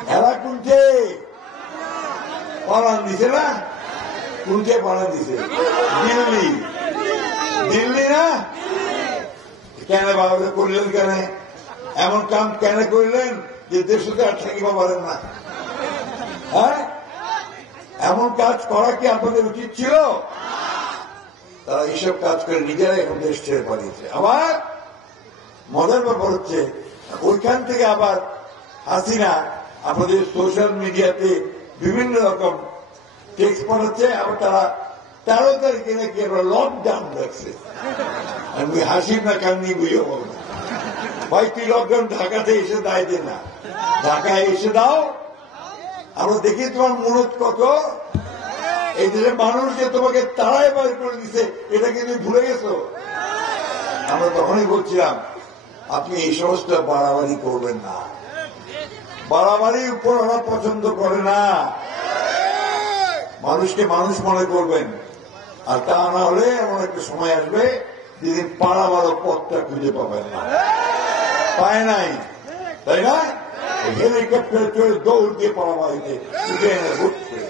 এরা কোনকে পালান দিছে না? কোনকে পালান দিছে? দিল্লি। দিল্লি না? কেন বাবা করলেন? কেন এমন কাম কেন করলেন যে দেশকে আর থাকিবা পারেন না? হ্যাঁ, এমন কাজ করা কি আপনাদের উচিত ছিল? তারা এইসব কাজ করে নিজেরাই এখন দেশ ছেড়ে পালিয়েছে। আবার মজার ব্যাপার হচ্ছে ওইখান থেকে আবার হাসিনা আপনাদের সোশ্যাল মিডিয়াতে বিভিন্ন রকম টেক্সট পাঠাচ্ছে। আবার তারা 13 তারিখে নাকি আমরা লকডাউন রাখছে। আমি হাসির না কান্নি বুঝে বলবো না ভাই, তুই লকডাউন ঢাকাতে এসে দায় দে না, ঢাকায় এসে দাও। আমরা দেখি তোমার মূলত কত। এই দেশের মানুষ যে তোমাকে তারাই বার করে দিছে, এটা কি তুমি ভুলে গেছো? আমরা তখনই বলছিলাম আপনি এই সমস্ত বাড়াবাড়ি করবেন না। বাড়াবাড়ির উপর ওরা পছন্দ করে না। মানুষকে মানুষ মনে করবেন, আর তা না হলে এমন একটা সময় আসবে যেদিন পাড়াবাড়ো পথটা খুঁজে পাবেন না। পায় নাই, তাই না? হেলিকপ্টার চড়ে দৌড় দিয়ে পাড়াবাড়িতে উঠে এনে ভোট করে